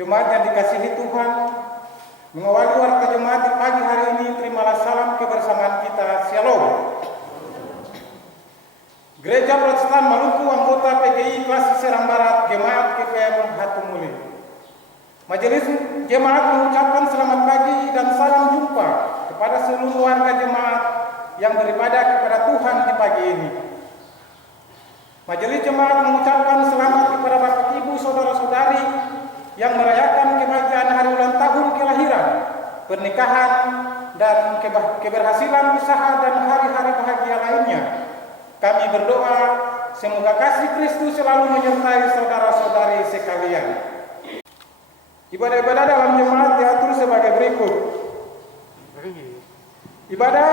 Jemaat yang dikasihi Tuhan, mengawali warta jemaat di pagi hari ini, terimalah salam kebersamaan kita. Shalom. Gereja Protestan Maluku, anggota PGI Kelas Serang Barat, Jemaat GPM Hatumuli. Majelis Jemaat mengucapkan selamat pagi dan salam jumpa kepada seluruh warga jemaat yang beribadah kepada Tuhan di pagi ini. Majelis Jemaat mengucapkan selamat kepada Bapak Ibu Saudara-saudari yang merayakan kebahagiaan hari ulang tahun kelahiran, pernikahan, dan keberhasilan usaha dan hari-hari bahagia lainnya. Kami berdoa semoga kasih Kristus selalu menyertai saudara-saudari sekalian. Ibadah-ibadah dalam jemaat diatur sebagai berikut. Ibadah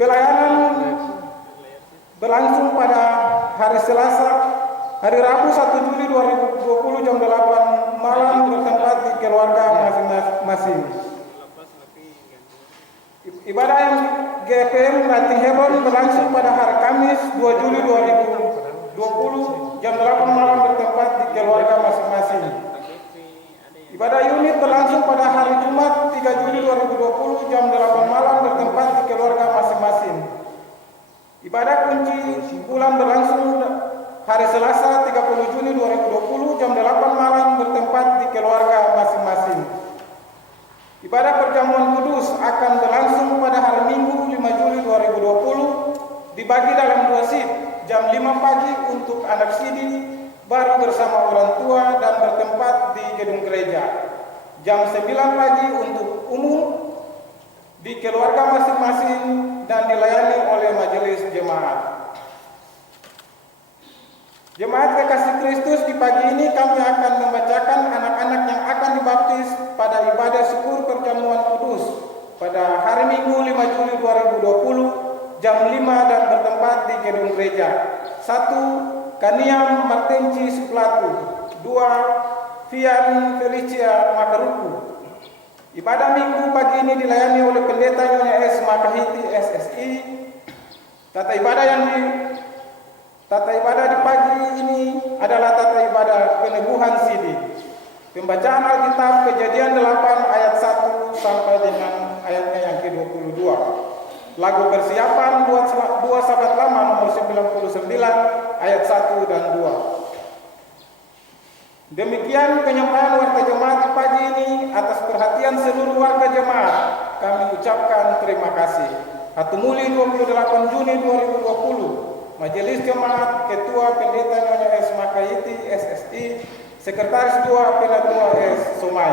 pelayanan berlangsung pada hari Selasa, hari Rabu 1 Juli 2020 jam 8 malam bertempat di keluarga masing-masing. Ibadah yang GPM Ranting Hebron berlangsung pada hari Kamis 2 Juli 2020 jam 8 malam bertempat di keluarga masing-masing. Ibadah unit berlangsung pada hari Jumat 3 Juli 2020 jam 8 malam bertempat di keluarga masing-masing. Ibadah kunci bulan berlangsung hari Selasa 30 Juni 2020 jam 8 malam bertempat di keluarga masing-masing. Ibadah perjamuan kudus akan berlangsung pada hari Minggu 5 Juli 2020 dibagi dalam 2 shift, jam 5 pagi untuk anak sidi baru bersama orang tua dan bertempat di gedung gereja. Jam 9 pagi untuk umum di keluarga masing-masing dan dilayani oleh majelis jemaat. Jemaat kekasih Kristus, di pagi ini kami akan membacakan anak-anak yang akan dibaptis pada ibadah syukur perjamuan kudus pada hari Minggu 5 Juli 2020 jam 5 dan bertempat di gedung gereja. 1. Kaniam Martenci Suplatu. 2. Fian Felicia Makaruku. Ibadah Minggu pagi ini dilayani oleh Pendeta Nyonya S. Makahiti SSI. Tata ibadah di pagi ini adalah tata ibadah peneguhan sidi. Pembacaan Alkitab Kejadian 8 ayat 1 sampai dengan ayatnya yang ke-22. Lagu persiapan dua sahabat lama nomor 99 ayat 1 dan 2. Demikian penyampaian warta jemaat di pagi ini. Atas perhatian seluruh warga jemaat kami ucapkan terima kasih. Hatumuli 28 Juni 2020. Majelis Jemaat Ketua Pendeta Nyonya S. Makahiti SSI, Sekretaris 2 Penatua S. Somai.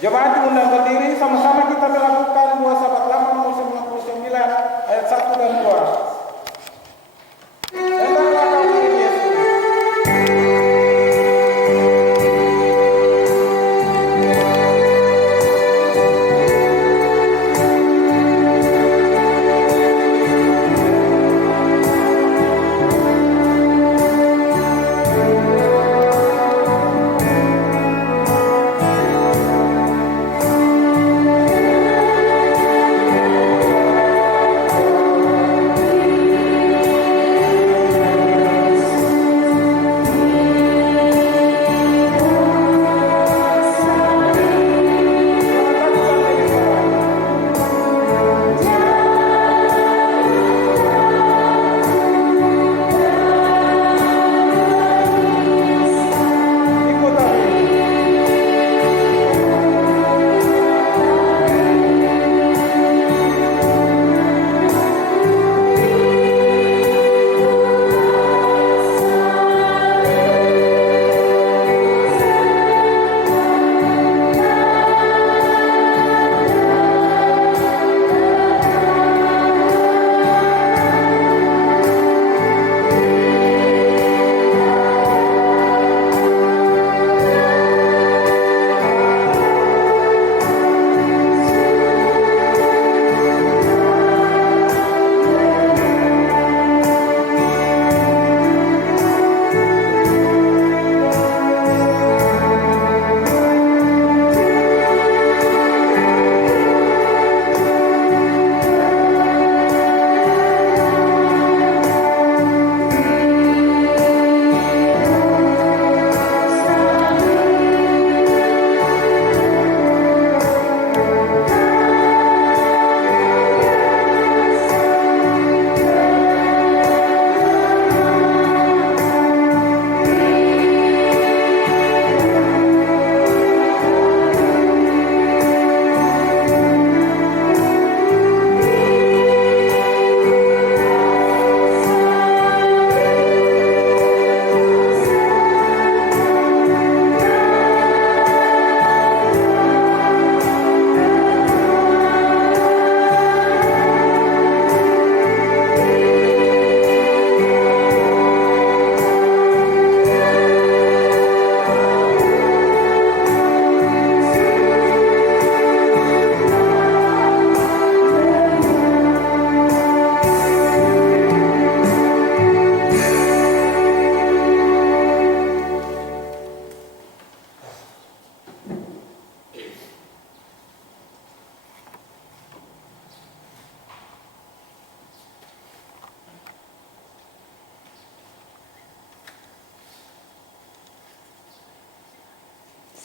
Jemaat diundang berdiri, sama-sama kita melakukan 2 sahabat lama nomor 99 ayat 1 dan 2. Hendaklah kamu Yesus.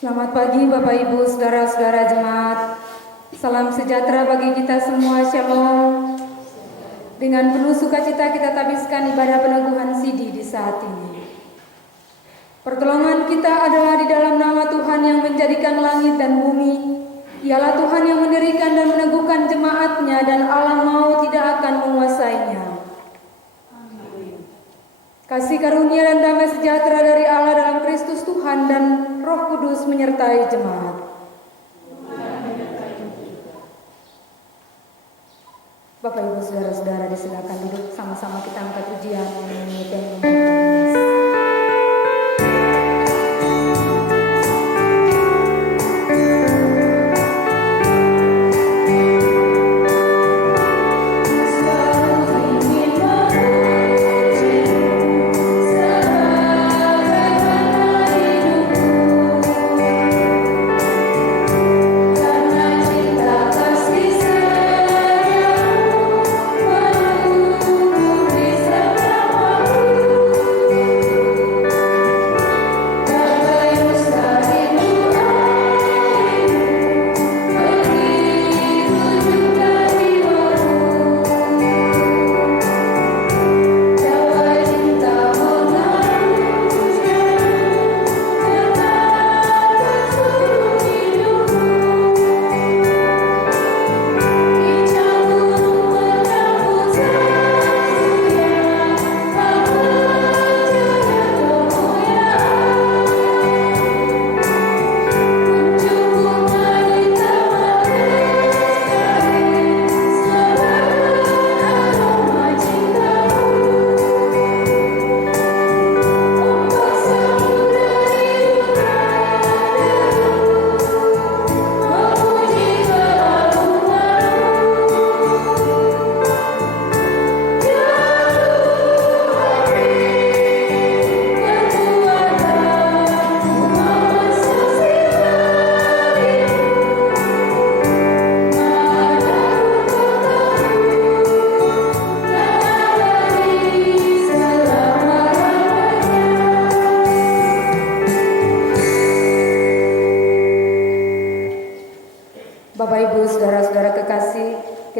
Selamat pagi Bapak Ibu, saudara-saudara jemaat. Salam sejahtera bagi kita semua, Shalom. Dengan penuh sukacita kita tabiskan ibadah peneguhan sidi di saat ini. Pertolongan kita adalah di dalam nama Tuhan yang menjadikan langit dan bumi. Ialah Tuhan yang mendirikan dan meneguhkan jemaatnya, dan alam maut tidak akan menguasainya. Kasih karunia dan damai sejahtera dari Allah dalam Kristus Tuhan dan Roh Kudus menyertai jemaat. Bapak Ibu saudara-saudara disilakan duduk, sama-sama kita angkat pujian menyanyikan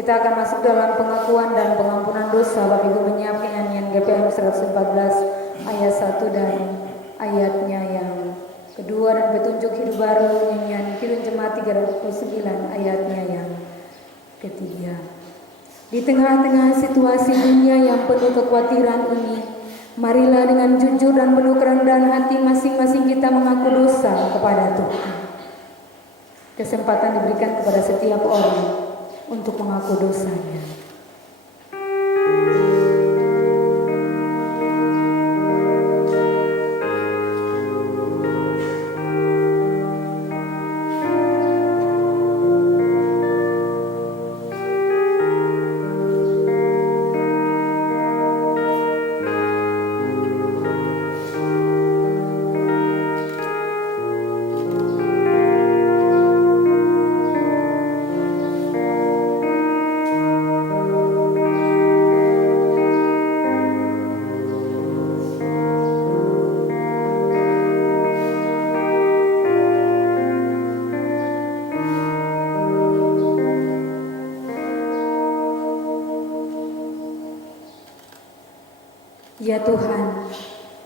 kita akan masuk dalam pengakuan dan pengampunan dosa. Bapak Ibu menyiapkan nyanyian GPM 114 ayat 1 dan ayatnya yang kedua, dan petunjuk hidup baru nyanyian Kidung Jemaat 309 ayatnya yang ketiga. Di tengah-tengah situasi dunia yang penuh kekhawatiran ini, marilah dengan jujur dan penuh kerendahan hati masing-masing kita mengaku dosa kepada Tuhan. Kesempatan diberikan kepada setiap orang untuk mengaku dosanya. Ya Tuhan,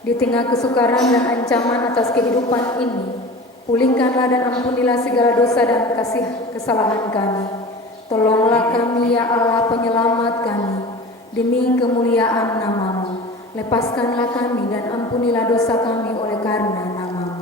di tengah kesukaran dan ancaman atas kehidupan ini, pulihkanlah dan ampunilah segala dosa dan kesalahan kami. Tolonglah kami ya Allah penyelamat kami, demi kemuliaan nama-Mu. Lepaskanlah kami dan ampunilah dosa kami oleh karena nama-Mu.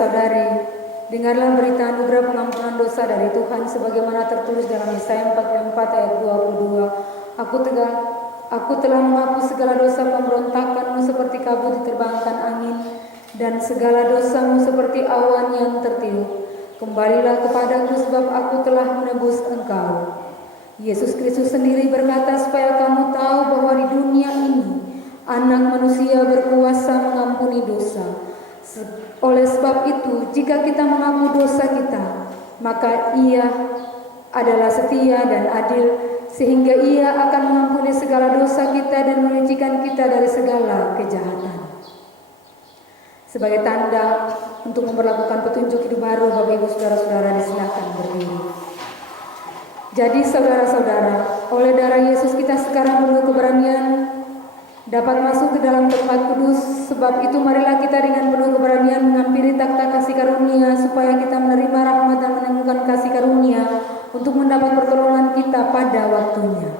saudara-saudari, dengarlah berita anugerah pengampunan dosa dari Tuhan sebagaimana tertulis dalam Yesaya 44 ayat 22. Aku telah menghapus segala dosa pemberontakanmu seperti kabut diterbangkan angin, dan segala dosamu seperti awan yang tertiup. Kembalilah kepadaku sebab aku telah menebus engkau. Yesus Kristus sendiri berkata supaya kamu tahu bahwa di dunia ini Anak Manusia berkuasa mengampuni dosa. Oleh sebab itu, jika kita mengaku dosa kita, maka Ia adalah setia dan adil, sehingga Ia akan mengampuni segala dosa kita dan menyucikan kita dari segala kejahatan. Sebagai tanda untuk memperlakukan petunjuk hidup baru, Bapak Ibu Saudara-saudara disilakan berdiri. Jadi saudara-saudara, oleh darah Yesus kita sekarang penuh keberanian dapat masuk ke dalam tempat kudus. Sebab itu marilah kita dengan penuh keberanian menghampiri takhta kasih karunia, supaya kita menerima rahmat dan menemukan kasih karunia untuk mendapat pertolongan kita pada waktunya.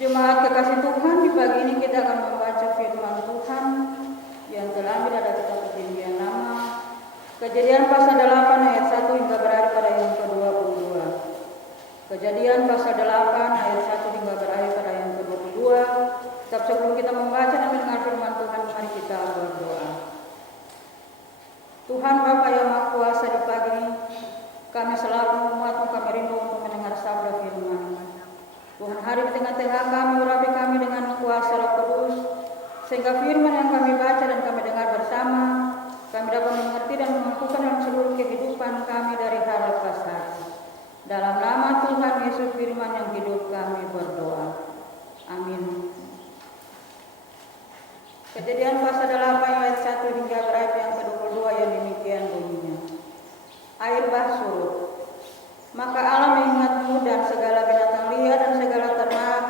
Jemaat kekasih Tuhan, di pagi ini kita akan membaca firman Tuhan yang terambil dari kitab Perjanjian Lama, Kejadian pasal 8 ayat 1 hingga berakhir pada yang ke-22. Kejadian pasal 8 ayat 1 hingga berakhir pada yang ke-22. Tapi sebelum kita membaca dan mendengar firman Tuhan, mari kita berdoa. Tuhan Bapa yang Maha Kuasa, di pagi ini kami selalu umat-Mu, kami rindu untuk mendengar sabda firman-Mu. Tuhan, hari di tengah-tengah kami, urapi kami dengan kuasa Roh Kudus, sehingga firman yang kami baca dan kami dengar bersama, kami dapat mengerti dan mengakukan dalam seluruh kehidupan kami dari hari ke hari. Dalam nama Tuhan Yesus firman yang hidup kami berdoa. Amin. Kejadian pasal 8 ayat 1 hingga ayat yang ke-22 yang demikian bunyinya. Air bah surut. Maka Allah mengingat-Mu dan segala binatang liar dan segala ternak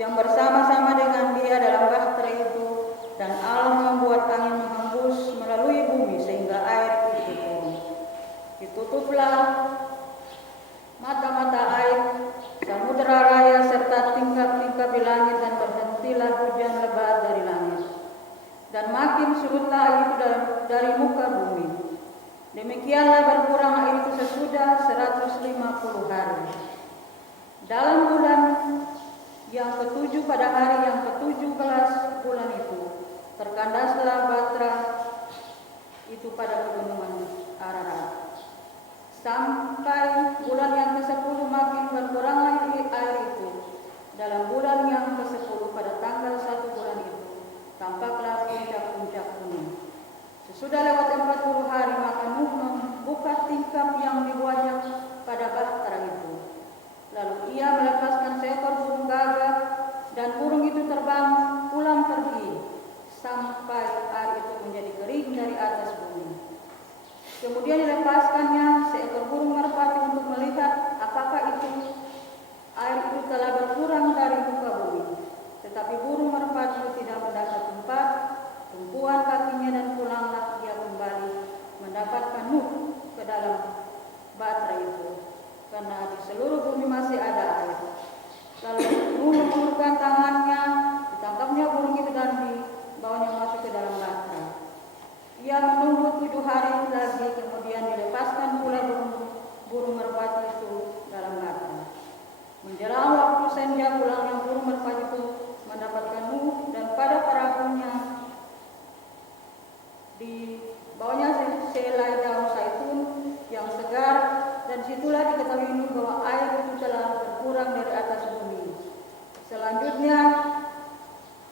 yang bersama-sama dengan dia dalam bahtera itu, dan Allah membuat angin menghembus melalui bumi sehingga air itu turun. Ditutuplah mata-mata air, samudera raya serta tingkap-tingkap di langit, dan berhentilah hujan lebat dari langit. Dan makin surutlah air itu dari muka bumi. Demikianlah berkurang air itu sesudah 150 hari. Dalam bulan yang ke-7 pada hari yang ke-17 bulan itu, terkandaslah bahtera itu pada pegunungan Ararat. Sampai bulan yang ke-10 makin berkurang air itu. Dalam bulan yang ke-10 pada tanggal 1 bulan itu, tampaklah puncak-puncak gunung. Sesudah lewat 40 hari, maka Nuh membuka tingkap yang dibuatnya pada bahtera itu. Lalu ia melepaskan seekor burung gagak, dan burung itu terbang pulang pergi sampai air itu menjadi kering dari atas bumi. Kemudian dilepaskannya seekor burung merpati untuk melihat apakah itu air itu telah berkurang dari muka bumi. Tetapi burung merpati tidak mendapat tempat tumpuan kakinya, dan pulanglah dia kembali mendapatkan Nuh ke dalam bahtera itu, karena di seluruh bumi masih ada air. Lalu Nuh mengulurkan tangannya, ditangkapnya burung itu dan dibawanya masuk ke dalam bahtera. Ia menunggu 7 hari lagi, kemudian dilepaskan pula burung merpati itu dalam gatra. Menjelang waktu senja pulangnya burung merpati itu mendapatkan Nuh, dan pada perahunya di bawahnya selai daun zaitun yang segar, dan situlah diketahui Nuh bahwa air itu telah berkurang dari atas bumi. Selanjutnya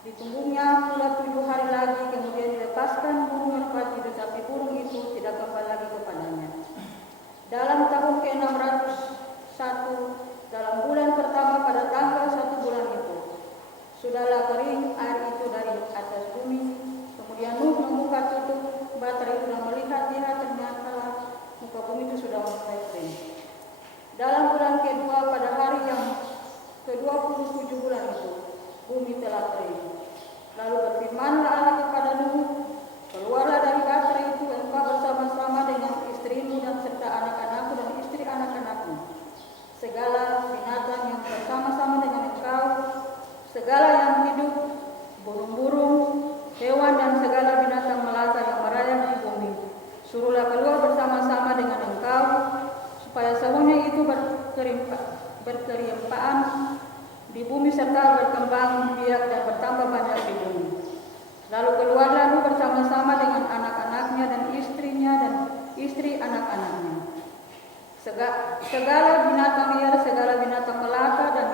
ditunggunya pula 7 hari lagi, kemudian dilepaskan burung merpati, tetapi burung itu tidak kembali lagi kepadanya. Dalam tahun ke-601, dalam bulan pertama pada tanggal 1 bulan itu, sudahlah kering air itu dari atas bumi. Kemudian Nuh membuka tutup bahtera itu dan melihat ternyata muka bumi itu sudah mulai kering. Dalam bulan kedua pada hari yang ke-27 bulan itu, bumi telah kering. Lalu berfirmanlah Allah kepada Nuh, keluarlah dari bahtera itu engkau bersama-sama dengan istrimu dan serta anak-anakmu dan istri anak-anakmu, segala binatang yang bersama-sama dengan engkau, segala yang hidup, burung-burung, hewan dan segala binatang melata yang merayap di bumi. Suruhlah keluar bersama-sama dengan engkau, supaya semuanya itu berkelimpaan di bumi serta berkembang biak dan bertambah banyak di bumi. Lalu keluarlah Nuh bersama-sama dengan anak-anaknya dan istrinya dan istri anak-anaknya, segala binatang liar, segala binatang melata dan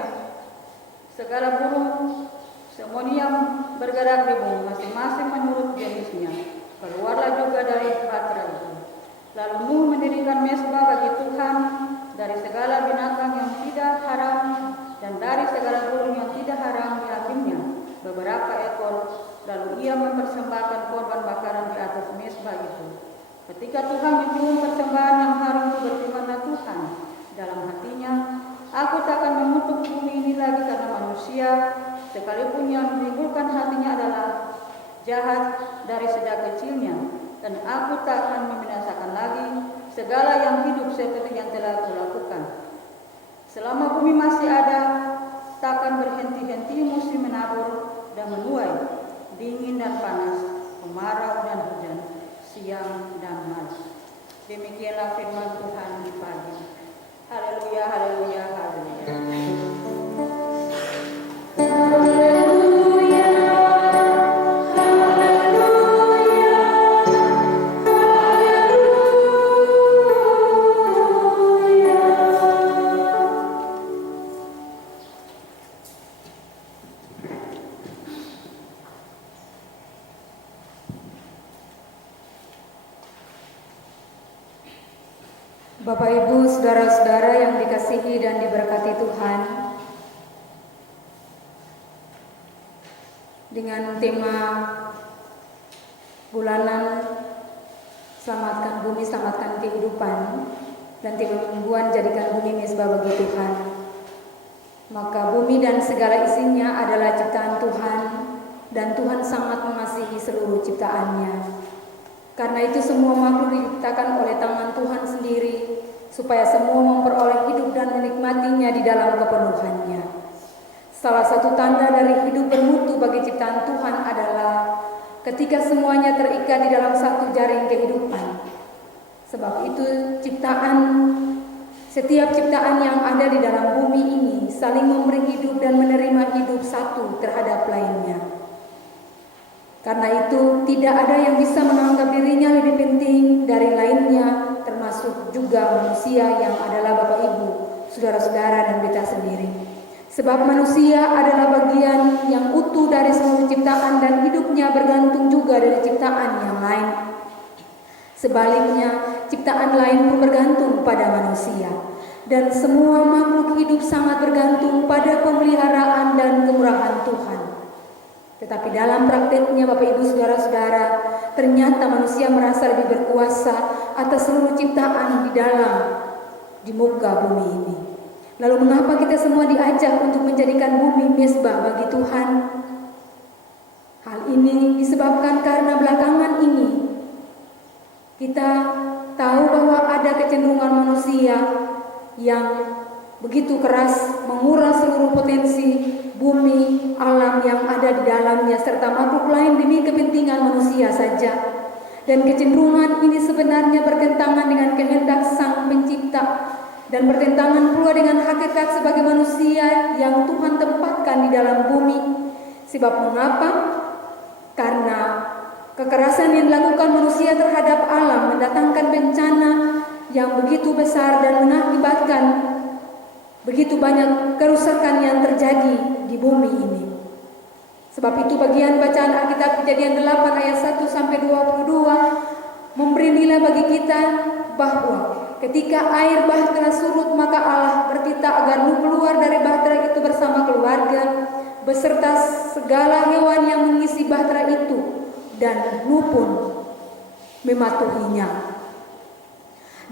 segala burung, semuanya yang bergerak di bumi, masing-masing menurut jenisnya. Keluarlah juga dari bahtera itu. Lalu Nuh mendirikan mezbah bagi Tuhan dari segala binatang yang tidak haram dan dari segala burung yang tidak haram diambilnya beberapa ekor. Lalu ia mempersembahkan korban bakaran di atas mezbah itu. Ketika Tuhan mencium persembahan yang harum itu, berfirmanlah Tuhan dalam hatinya, aku tak akan mengutuk bumi ini lagi karena manusia, sekalipun yang menimbulkan hatinya adalah jahat dari sejak kecilnya, dan aku tak akan membinasakan lagi segala yang hidup seperti yang telah kulakukan. Selama bumi masih ada, takkan berhenti-henti musim menabur dan menuai, dingin dan panas, kemarau dan hujan, siang dan malam. Demikianlah firman Tuhan di pagi. Haleluya, haleluya, haleluya. Bapak Ibu, saudara-saudara yang dikasihi dan diberkati Tuhan, dengan tema bulanan Selamatkan Bumi, Selamatkan Kehidupan, dan tema mingguan Jadikan Bumi Mezbah bagi Tuhan, maka bumi dan segala isinya adalah ciptaan Tuhan, dan Tuhan sangat mengasihi seluruh ciptaannya. Karena itu semua makhluk diciptakan oleh tangan Tuhan sendiri, supaya semua memperoleh hidup dan menikmatinya di dalam kepenuhannya. Salah satu tanda dari hidup bermutu bagi ciptaan Tuhan adalah ketika semuanya terikat di dalam satu jaring kehidupan. Sebab itu setiap ciptaan yang ada di dalam bumi ini saling memberi hidup dan menerima hidup satu terhadap lainnya. Karena itu tidak ada yang bisa menganggap dirinya lebih penting dari lainnya, termasuk juga manusia yang adalah Bapak Ibu, saudara-saudara dan beta sendiri. Sebab manusia adalah bagian yang utuh dari seluruh ciptaan dan hidupnya bergantung juga dari ciptaan yang lain. Sebaliknya, ciptaan lain pun bergantung pada manusia. Dan semua makhluk hidup sangat bergantung pada pemeliharaan dan kemurahan Tuhan. Tetapi dalam prakteknya Bapak Ibu saudara-saudara, ternyata manusia merasa lebih berkuasa atas seluruh ciptaan di muka bumi ini. Lalu mengapa kita semua diajak untuk menjadikan bumi mezbah bagi Tuhan? Hal ini disebabkan karena belakangan ini kita tahu bahwa ada kecenderungan manusia yang begitu keras menguras seluruh potensi bumi, alam yang ada di dalamnya serta makhluk lain demi kepentingan manusia saja. Dan kecenderungan ini sebenarnya bertentangan dengan kehendak Sang Pencipta dan bertentangan pula dengan hakikat sebagai manusia yang Tuhan tempatkan di dalam bumi. Sebab mengapa? Karena kekerasan yang dilakukan manusia terhadap alam mendatangkan bencana yang begitu besar dan mengakibatkan begitu banyak kerusakan yang terjadi di bumi ini. Sebab itu bagian bacaan Alkitab Kejadian 8 ayat 1 sampai 22 memberi nilai bagi kita bahwa ketika air bahtera surut, maka Allah bertitah agar Nuh keluar dari bahtera itu bersama keluarga beserta segala hewan yang mengisi bahtera itu, dan Nuh pun mematuhinya.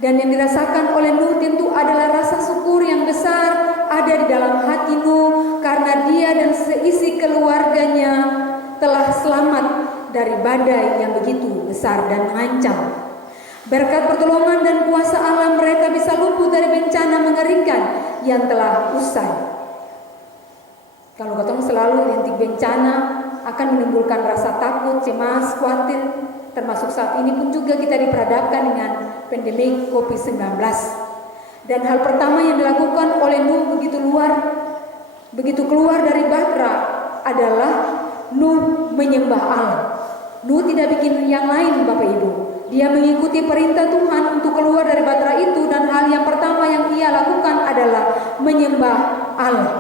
Dan yang dirasakan oleh Nuh tentu adalah rasa syukur yang besar ada di dalam hati Nuh karena dia dan seisi keluarganya telah selamat dari badai yang begitu besar dan mengancam. Berkat pertolongan dan kuasa Allah mereka bisa luput dari bencana mengerikan yang telah usai. Kalau kita selalu identik bencana akan menimbulkan rasa takut, cemas, khawatir, termasuk saat ini pun juga kita diperhadapkan dengan pandemi COVID-19. Dan hal pertama yang dilakukan oleh Nuh begitu keluar dari bahtera adalah Nuh menyembah Allah. Nuh tidak bikin yang lain, Bapak Ibu. Dia mengikuti perintah Tuhan untuk keluar dari bahtera itu, dan hal yang pertama yang ia lakukan adalah menyembah Allah.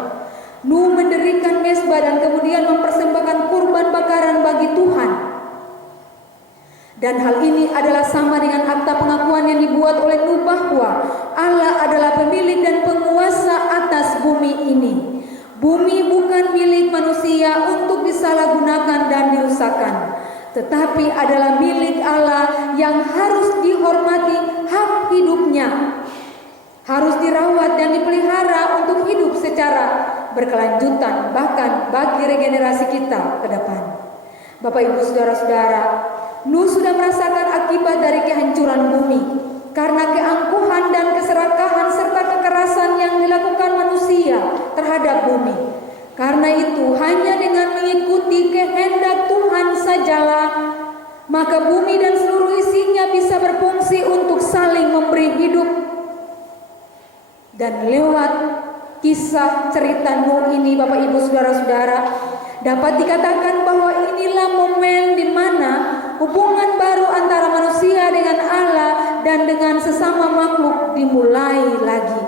Nuh mendirikan mezbah dan kemudian mempersembahkan kurban bakaran bagi Tuhan. Dan hal ini adalah sama dengan akta pengakuan yang dibuat oleh Nuh bahwa Allah adalah pemilik dan penguasa atas bumi ini. Bumi bukan milik manusia untuk disalahgunakan dan dirusakkan, tetapi adalah milik Allah yang harus dihormati hak hidupnya, harus dirawat dan dipelihara untuk hidup secara berkelanjutan, bahkan bagi regenerasi kita ke depan. Bapak Ibu Saudara-saudara, Nuh sudah merasakan akibat dari kehancuran bumi karena keangkuhan dan keserakahan serta kekerasan yang dilakukan manusia terhadap bumi. Karena itu hanya dengan mengikuti kehendak Tuhan sajalah maka bumi dan seluruh isinya bisa berfungsi untuk saling memberi hidup. Dan lewat kisah cerita Nuh ini, Bapak Ibu Saudara-saudara, dapat dikatakan bahwa inilah momen di mana hubungan baru antara manusia dengan Allah dan dengan sesama makhluk dimulai lagi.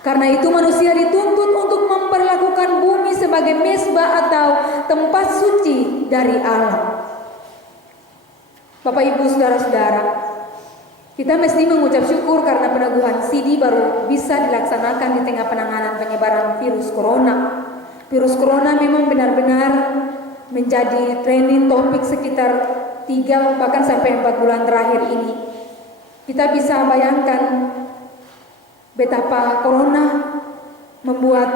Karena itu manusia dituntut untuk memperlakukan bumi sebagai mezbah atau tempat suci dari Allah. Bapak Ibu Saudara-saudara, kita mesti mengucap syukur karena peneguhan sidi baru bisa dilaksanakan di tengah penanganan penyebaran virus corona. Virus corona memang benar-benar menjadi trending topik sekitar 3 bahkan sampai 4 bulan terakhir ini. Kita bisa bayangkan betapa corona membuat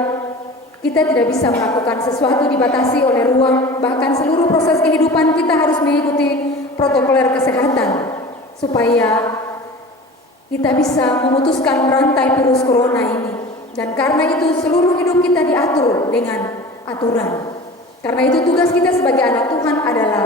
kita tidak bisa melakukan sesuatu, dibatasi oleh ruang, bahkan seluruh proses kehidupan kita harus mengikuti protokoler kesehatan supaya kita bisa memutuskan rantai virus corona ini. Dan karena itu seluruh hidup kita diatur dengan aturan. Karena itu tugas kita sebagai anak Tuhan adalah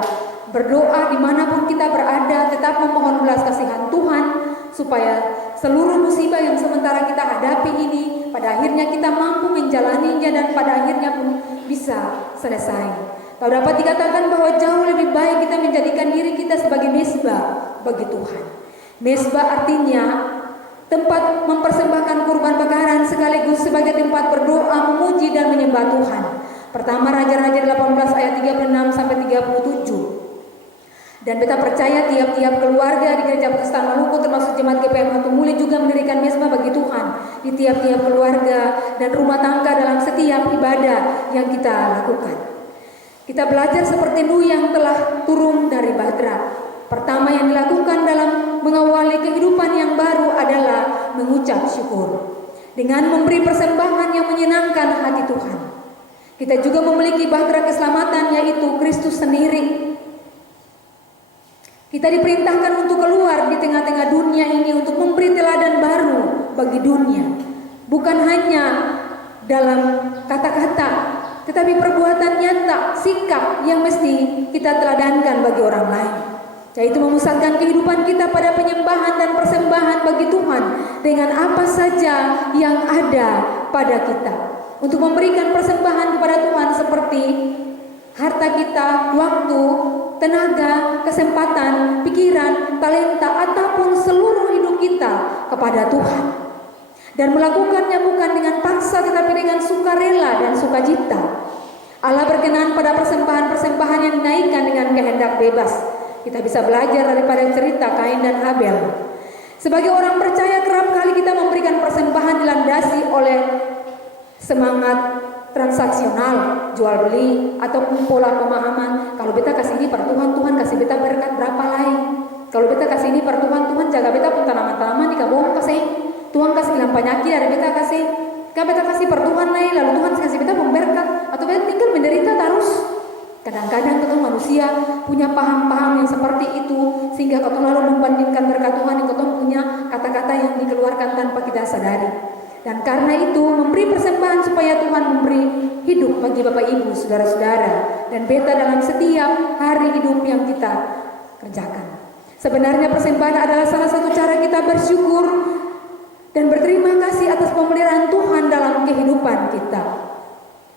berdoa dimanapun kita berada, tetap memohon belas kasihan Tuhan supaya seluruh musibah yang sementara kita hadapi ini pada akhirnya kita mampu menjalaninya dan pada akhirnya pun bisa selesai. Kalau dapat dikatakan bahwa jauh lebih baik kita menjadikan diri kita sebagai mezbah bagi Tuhan. Mezbah artinya tempat mempersembahkan kurban bakaran sekaligus sebagai tempat berdoa, memuji dan menyembah Tuhan. Pertama Raja-Raja 18 ayat 36 sampai 37. Dan beta percaya tiap-tiap keluarga di Gereja Protestan Maluku termasuk jemaat GPM Hatu Muli juga mendirikan mezbah bagi Tuhan di tiap-tiap keluarga dan rumah tangga dalam setiap ibadah yang kita lakukan. Kita belajar seperti Nuh yang telah turun dari bahtera. Pertama yang dilakukan dalam mengawali kehidupan yang baru adalah mengucap syukur dengan memberi persembahan yang menyenangkan hati Tuhan. Kita juga memiliki bahtera keselamatan yaitu Kristus sendiri. Kita diperintahkan untuk keluar di tengah-tengah dunia ini untuk memberi teladan baru bagi dunia. Bukan hanya dalam kata-kata, tetapi perbuatan nyata, sikap yang mesti kita teladankan bagi orang lain. yaitu memusatkan kehidupan kita pada penyembahan dan persembahan bagi Tuhan dengan apa saja yang ada pada kita. Untuk memberikan persembahan kepada Tuhan seperti harta kita, waktu, tenaga, kesempatan, pikiran, talenta, ataupun seluruh hidup kita kepada Tuhan. Dan melakukannya bukan dengan paksa tetapi dengan sukarela dan sukacita. Allah berkenan pada persembahan-persembahan yang dinaikkan dengan kehendak bebas. Kita bisa belajar daripada cerita Kain dan Habel. Sebagai orang percaya, kerap kali kita memberikan persembahan dilandasi oleh semangat transaksional, jual beli, ataupun pola pemahaman. Kalau beta kasih ini per Tuhan, Tuhan kasih beta berkat berapa lain. Kalau beta kasih ini per Tuhan, Tuhan jaga beta pun tanaman-tanaman di kabong kasih. Tuhan kasih hilang penyakit dari beta kasih. Kalau beta kasih per Tuhan lain, lalu Tuhan kasih beta pemberkat, atau beta tinggal menderita terus. Kadang-kadang kita manusia punya paham-paham yang seperti itu, sehingga kita lalu membandingkan berkat Tuhan yang kita punya kata-kata yang dikeluarkan tanpa kita sadari. Dan karena itu memberi persembahan supaya Tuhan memberi hidup bagi Bapak Ibu, saudara-saudara, dan beta dalam setiap hari hidup yang kita kerjakan. Sebenarnya persembahan adalah salah satu cara kita bersyukur dan berterima kasih atas pemeliharaan Tuhan dalam kehidupan kita.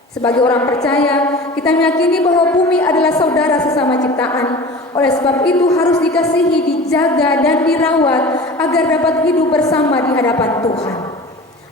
Sebagai orang percaya, kita meyakini bahwa bumi adalah saudara sesama ciptaan. Oleh sebab itu harus dikasihi, dijaga, dan dirawat agar dapat hidup bersama di hadapan Tuhan.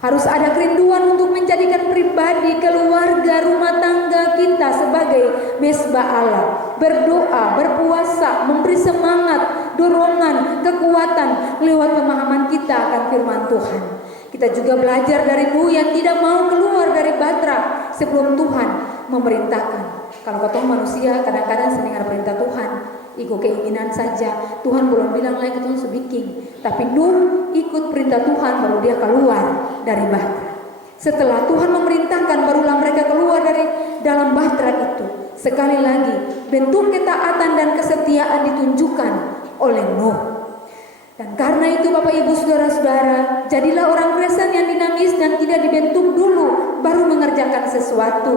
Harus ada kerinduan untuk menjadikan pribadi, keluarga, rumah tangga kita sebagai mesbah Allah. Berdoa, berpuasa, memberi semangat, dorongan, kekuatan lewat pemahaman kita akan firman Tuhan. Kita juga belajar dari Nuh yang tidak mau keluar dari Batra sebelum Tuhan memerintahkan. Kalau ketemu manusia kadang-kadang mendengar perintah Tuhan, ikut keinginan saja. Tuhan belum bilang lagi Tuhan sebikin. Tapi Nuh ikut perintah Tuhan baru dia keluar dari Batra. Setelah Tuhan memerintahkan barulah mereka keluar dari dalam Batra itu. Sekali lagi bentuk ketaatan dan kesetiaan ditunjukkan oleh Nuh. Dan karena itu Bapak Ibu saudara-saudara, jadilah orang Kristen yang dinamis dan tidak dibentuk dulu baru mengerjakan sesuatu.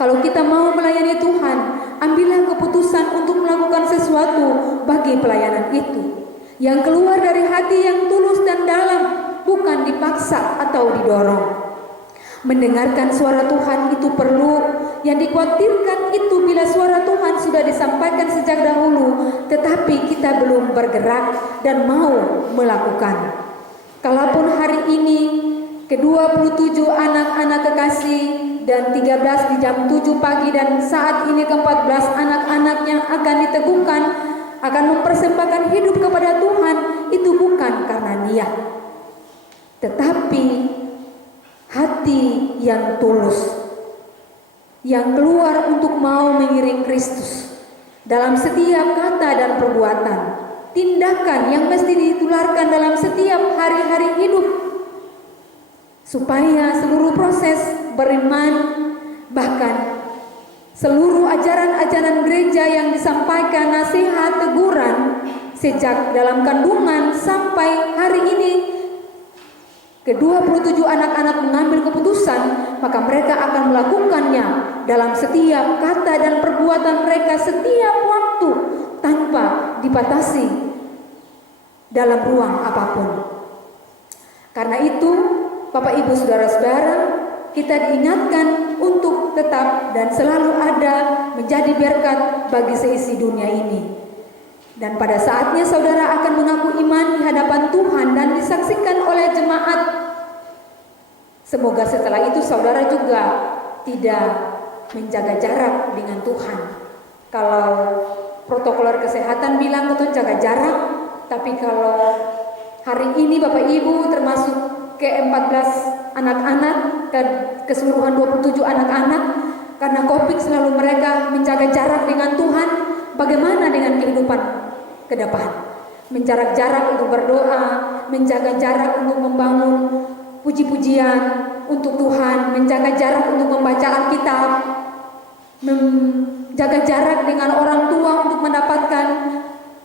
Kalau kita mau melayani Tuhan, ambillah keputusan untuk melakukan sesuatu bagi pelayanan itu yang keluar dari hati yang tulus dan dalam, bukan dipaksa atau didorong. Mendengarkan suara Tuhan itu perlu. Yang dikhawatirkan itu bila suara Tuhan sudah disampaikan sejak dahulu, tetapi kita belum bergerak dan mau melakukan. Kalaupun hari ini ke-27 anak-anak kekasih dan 13 di jam 7 pagi dan saat ini ke-14 anak-anak yang akan diteguhkan akan mempersembahkan hidup kepada Tuhan, itu bukan karena niat, tetapi hati yang tulus, yang keluar untuk mau mengiring Kristus dalam setiap kata dan perbuatan, tindakan yang mesti ditularkan dalam setiap hari-hari hidup, supaya seluruh proses beriman, bahkan seluruh ajaran-ajaran gereja yang disampaikan, nasihat, teguran sejak dalam kandungan sampai hari ini, ke-27 anak-anak mengambil keputusan, maka mereka akan melakukannya dalam setiap kata dan perbuatan mereka setiap waktu tanpa dibatasi dalam ruang apapun. Karena itu Bapak Ibu saudara-saudara, kita diingatkan untuk tetap dan selalu ada menjadi berkat bagi seisi dunia ini. Dan pada saatnya saudara akan mengaku iman di hadapan Tuhan dan disaksikan oleh jemaat. Semoga setelah itu saudara juga tidak menjaga jarak dengan Tuhan. Kalau protokol kesehatan bilang betul jaga jarak, tapi kalau hari ini Bapak Ibu termasuk ke-14 anak-anak dan keseluruhan 27 anak-anak, karena COVID selalu mereka menjaga jarak dengan Tuhan, bagaimana dengan kehidupan ke depan? Menjaga jarak untuk berdoa, menjaga jarak untuk membangun puji-pujian untuk Tuhan, menjaga jarak untuk membaca Alkitab, menjaga jarak dengan orang tua untuk mendapatkan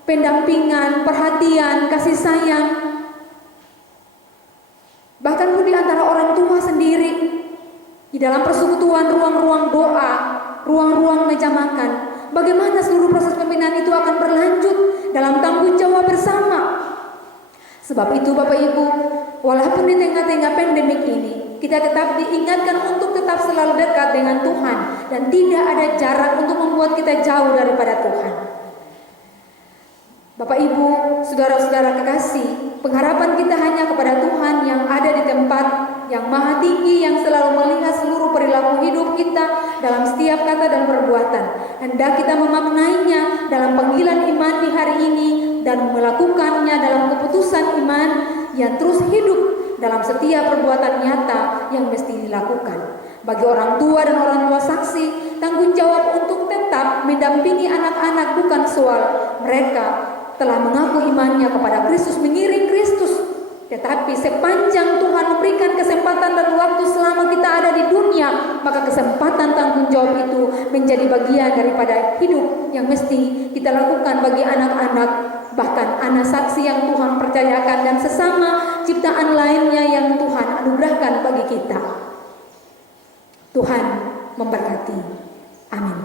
pendampingan, perhatian, kasih sayang. Bahkan pun di antara orang tua sendiri, di dalam persekutuan ruang-ruang doa, ruang-ruang meja makan, bagaimana seluruh proses pembinaan itu akan berlanjut dalam tanggung jawab bersama. Sebab itu Bapak Ibu, walaupun di tengah-tengah pandemik ini, kita tetap diingatkan untuk tetap selalu dekat dengan Tuhan dan tidak ada jarak untuk membuat kita jauh daripada Tuhan. Bapak Ibu, saudara-saudara kekasih, pengharapan kita hanya kepada Tuhan yang ada di tempat yang maha tinggi, yang selalu melihat seluruh perilaku hidup kita dalam setiap kata dan perbuatan. Hendak kita memaknainya dalam panggilan iman di hari ini dan melakukannya dalam keputusan iman yang terus hidup dalam setiap perbuatan nyata yang mesti dilakukan. Bagi orang tua dan orang tua saksi, tanggung jawab untuk tetap mendampingi anak-anak bukan soal mereka telah mengaku imannya kepada Kristus, mengiring Kristus, tetapi sepanjang Tuhan memberikan kesempatan dan waktu selama kita ada di dunia, maka kesempatan tanggung jawab itu menjadi bagian daripada hidup yang mesti kita lakukan bagi anak-anak, bahkan anak saksi yang Tuhan percayakan dan sesama ciptaan lainnya yang Tuhan anugerahkan bagi kita. Tuhan memberkati. Amin.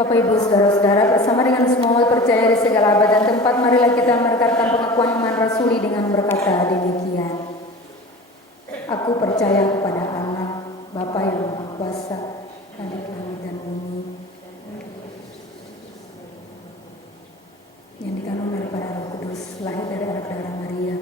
Bapak Ibu saudara-saudara, bersama dengan semua percaya di segala abad dan tempat, marilah kita merekatkan pengakuan iman rasuli dengan berkata demikian. Aku percaya kepada Allah, Bapa yang Maha Kuasa, Khalik langit dan bumi, yang dikandung daripada Roh Kudus, lahir dari anak darah Maria,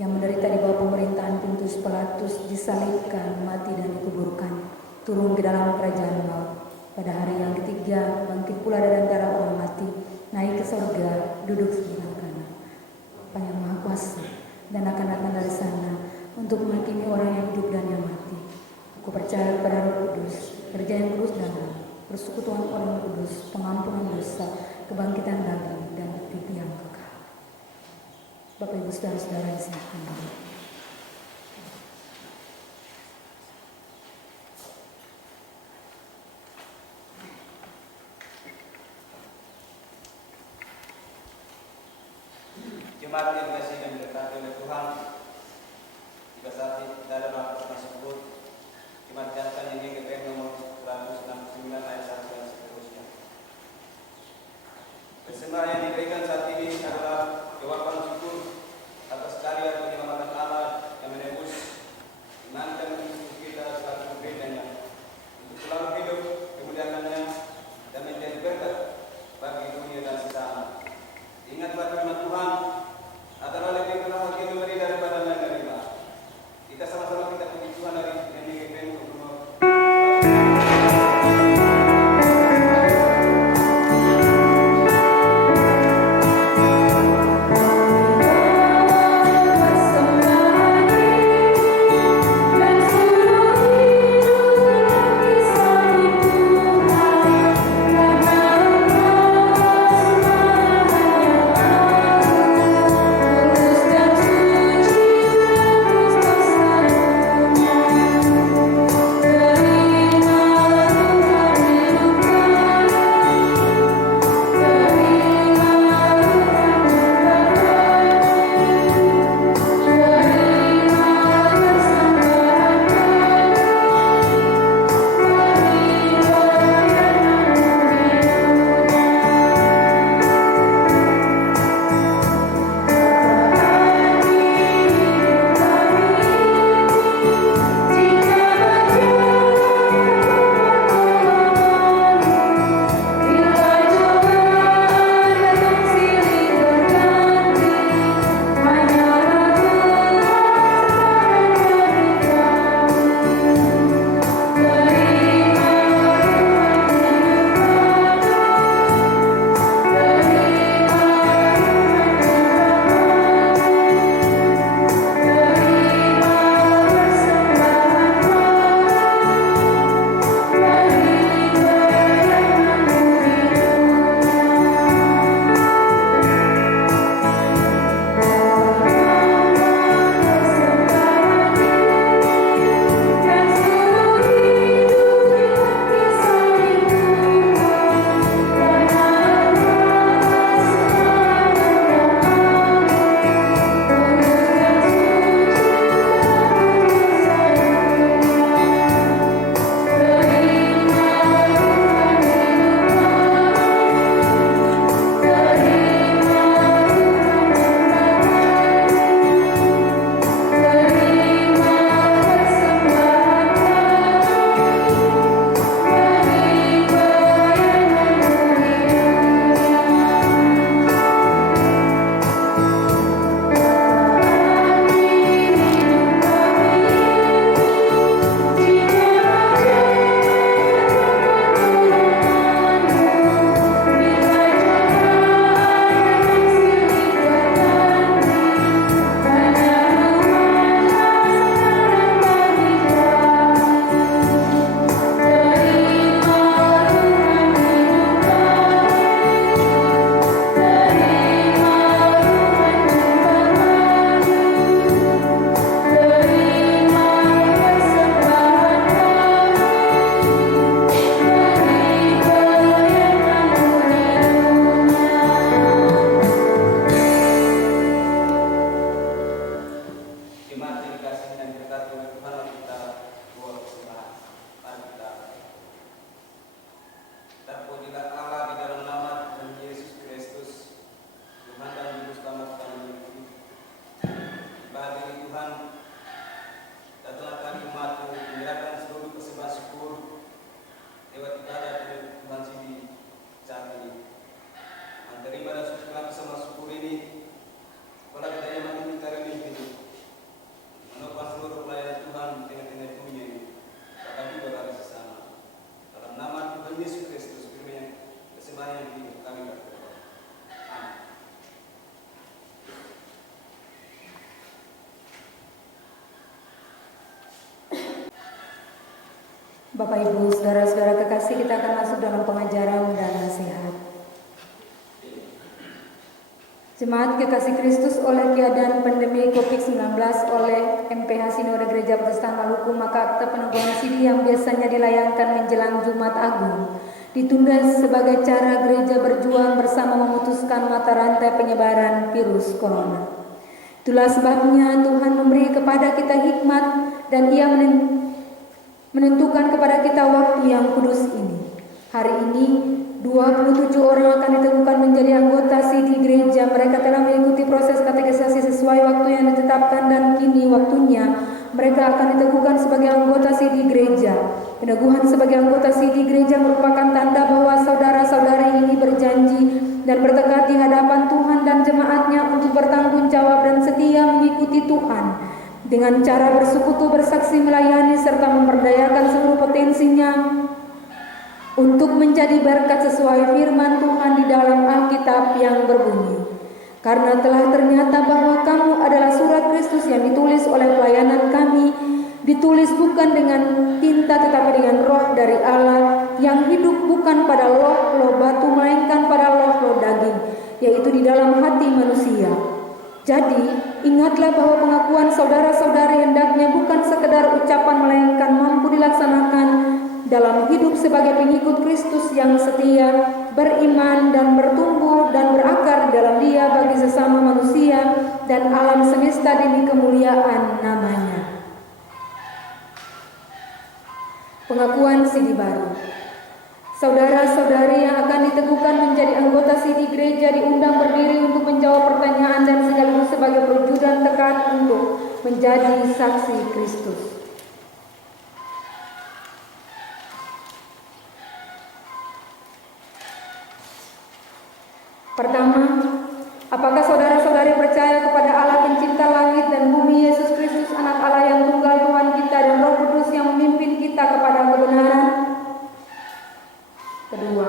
yang menderita di bawah pemerintahan Pontius Pilatus, disalibkan, mati dan dikuburkan, turun ke dalam kerajaan maut. Pada hari yang ketiga, bangkit pula dari antara orang mati, naik ke surga, duduk sebelah kanan Bapa yang Maha Kuasa, dan akan datang dari sana untuk menghakimi orang yang hidup dan yang mati. Aku percaya kepada Roh Kudus, kerja yang kudus dan persekutuan orang kudus, pengampunan dosa, kebangkitan daging, dan hidup yang kekal. Bapak Ibu saudara-saudara yang silakan. Jemaat yang dikasihi dan diberkati oleh Tuhan, jika saat ini kita ada melakukan tersebut, dimanjatkan ini GPM nomor 169 ayat 1 dan seterusnya. Persembahan yang diberikan saat ini adalah jawaban syukur atas karya penyelamatan Allah yang menebus iman dan Kristus kita selalu bedanya, untuk selalu hidup kemuliaannya dan menjadi berkat bagi dunia dan sesama. Ingatlah firman Tuhan adalah lebih berbahagia memberi daripada menerima. Kita sama-sama kita puji Tuhan dari NGPM untuk Bersama Bapak Ibu, saudara-saudara kekasih, kita akan masuk dalam pengajaran dan nasihat. Jemaat kekasih Kristus, oleh keadaan pandemi COVID-19 oleh MPH Sinode Gereja Protestan Maluku, maka akta peneguhan sidi yang biasanya dilayangkan menjelang Jumat Agung ditunda sebagai cara gereja berjuang bersama memutuskan mata rantai penyebaran virus corona. Itulah sebabnya Tuhan memberi kepada kita hikmat dan Ia menentukan kepada kita waktu yang kudus ini. Hari ini 27 orang akan diteguhkan menjadi anggota sidi gereja. Mereka telah mengikuti proses katekisasi sesuai waktu yang ditetapkan dan kini waktunya mereka akan diteguhkan sebagai anggota sidi gereja. Peneguhan sebagai anggota sidi gereja merupakan tanda bahwa saudara-saudari ini berjanji dan bertekad di hadapan Tuhan dan jemaatnya untuk bertanggung jawab dan setia mengikuti Tuhan dengan cara bersekutu, bersaksi, melayani serta memperdayakan seluruh potensinya untuk menjadi berkat sesuai firman Tuhan di dalam Alkitab yang berbunyi, karena telah ternyata bahwa kamu adalah surat Kristus yang ditulis oleh pelayanan kami, ditulis bukan dengan tinta tetapi dengan roh dari Allah yang hidup, bukan pada loh batu melainkan pada loh daging, yaitu di dalam hati manusia. Jadi ingatlah bahwa pengakuan saudara-saudari hendaknya bukan sekedar ucapan melainkan mampu dilaksanakan dalam hidup sebagai pengikut Kristus yang setia, beriman dan bertumbuh dan berakar dalam Dia bagi sesama manusia dan alam semesta demi kemuliaan namanya. Pengakuan sidi baru. Saudara-saudari yang akan diteguhkan menjadi anggota sidi gereja diundang berdiri untuk menjawab pertanyaan dan sekaligus sebagai perwujudan tekad untuk menjadi saksi Kristus. Pertama, apakah saudara-saudari percaya kepada Allah pencipta langit dan bumi, Yesus Kristus anak Allah yang tunggal Tuhan kita, dan Roh Kudus yang memimpin kita kepada kebenaran? Kedua,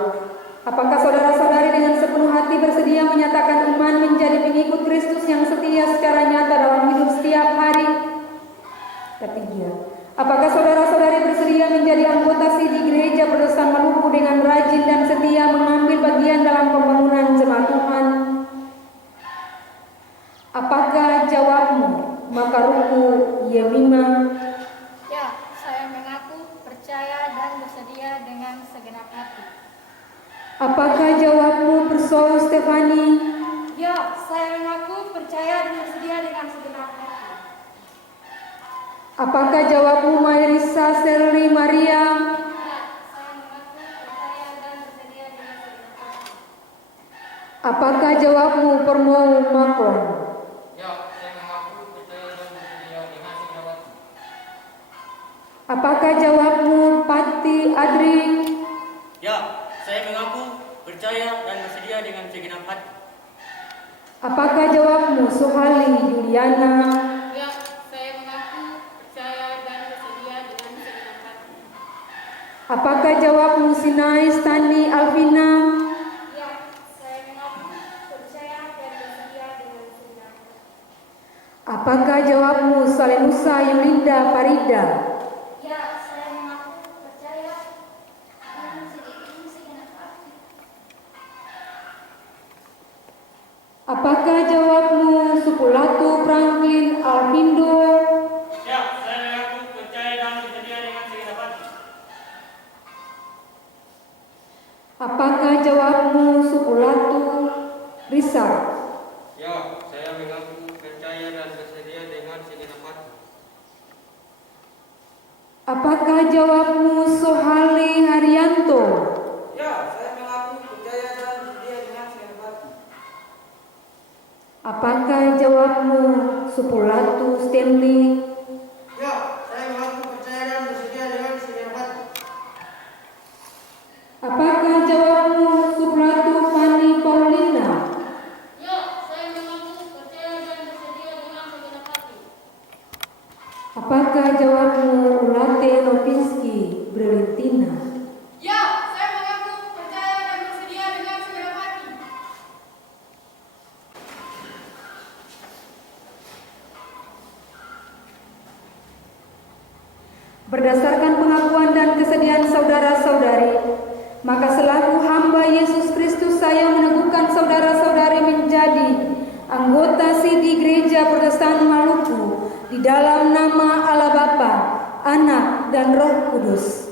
apakah saudara-saudari dengan sepenuh hati bersedia menyatakan iman menjadi pengikut Kristus yang setia secara nyata dalam hidup setiap hari? Ketiga, apakah saudara-saudari bersedia menjadi anggota sidi gereja Protestan Maluku dengan rajin dan setia mengambil bagian dalam pembangunan jemaat Tuhan? Apakah jawabmu? Maka ruku Yemima. Ya, saya mengaku, percaya dan bersedia dengan segenap hati. Apakah jawabmu Perso Stefani? Ya, saya mengaku, percaya dan bersedia dengan segenap hati. Apakah jawabmu Mairisa Serli Maria? Ya, saya mengaku, percaya dan bersedia dengan segenap hati. Apakah jawabmu Permau Makon? Ya, saya mengaku, percaya dan bersedia dengan segenap hati. Apakah jawabmu Pati Adri? Ya, saya mengaku, percaya dan bersedia dengan segenap hati. Apakah jawabmu Suhali Juliana? Ya, saya mengaku, percaya dan bersedia dengan segenap hati. Apakah jawabmu Sinai Stani Alvina? Ya, saya mengaku, percaya dan bersedia dengan segenap hati. Apakah jawabmu Salenusa Yulinda Farida? Ya, saya mengaku, percaya dan bersedia dengan segenap hati. Apakah jawabmu Supulatu Franklin Alvindo? Ya, saya mengaku, percaya dan bersedia dengan segenap hati. Apakah jawabmu Supulatu Rizal? Ya, saya mengaku, percaya dan bersedia dengan segenap hati. Apakah jawabmu Sohali Haryanto? Ya, saya mengaku, percaya dan bersedia dengan segenap hati. Apakah jawabmu Supulatu Stanley? Ya, saya mengaku, percaya dan bersedia dengan segenap hati. Apakah jawabmu Supulatu Fani Paulina? Ya, saya mengaku, percaya dan bersedia dengan segenap hati. Apakah jawabmu Ulate Novinski Brilintina? Ya, saya mengaku, percaya dan bersedia dengan segenap hati. Berdasarkan pengakuan dan kesediaan saudara-saudari, maka selaku hamba Yesus Kristus saya meneguhkan saudara-saudari menjadi anggota Sidi Gereja Protestan Maluku di dalam nama Allah Bapa, Anak, dan Roh Kudus.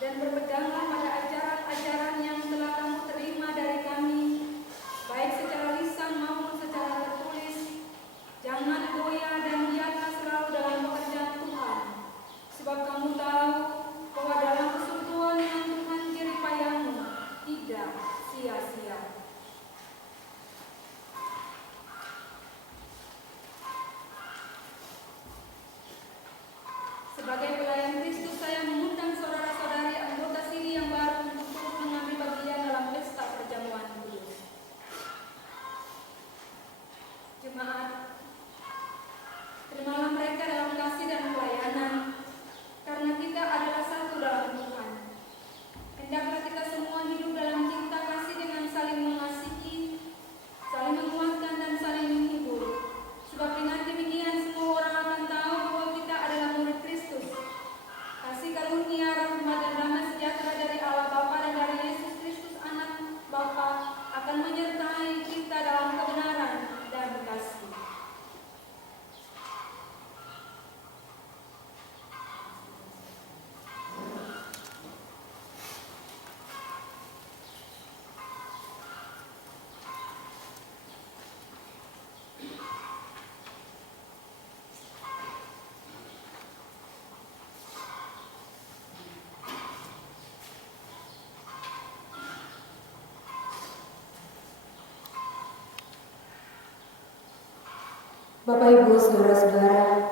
dan berpeganglah pada ajaran-ajaran yang telah kamu terima dari kami, baik secara lisan maupun secara tertulis. Jangan goyah dan giatlah selalu dalam pekerjaan Tuhan, sebab kamu tahu bahwa dalam persekutuan yang Tuhan jeripayamu tidak sia-sia. Sebagai pelayan Kristus, saya mengundang saudara-saudari anggota sini yang baru untuk turut mengambil bagian dalam pesta perjamuan kudus. Jemaat, terimalah mereka dalam kasih dan pelayanan, karena kita adalah satu dalam Tuhan. Hendaklah kita semua hidup dalam cinta kasih dengan saling mengasihi, saling menguatkan dan saling menghibur. Sebab dengan demikian semua orang akan tahu bahwa kita adalah murid Kristus Bapak Ibu, saudara-saudara,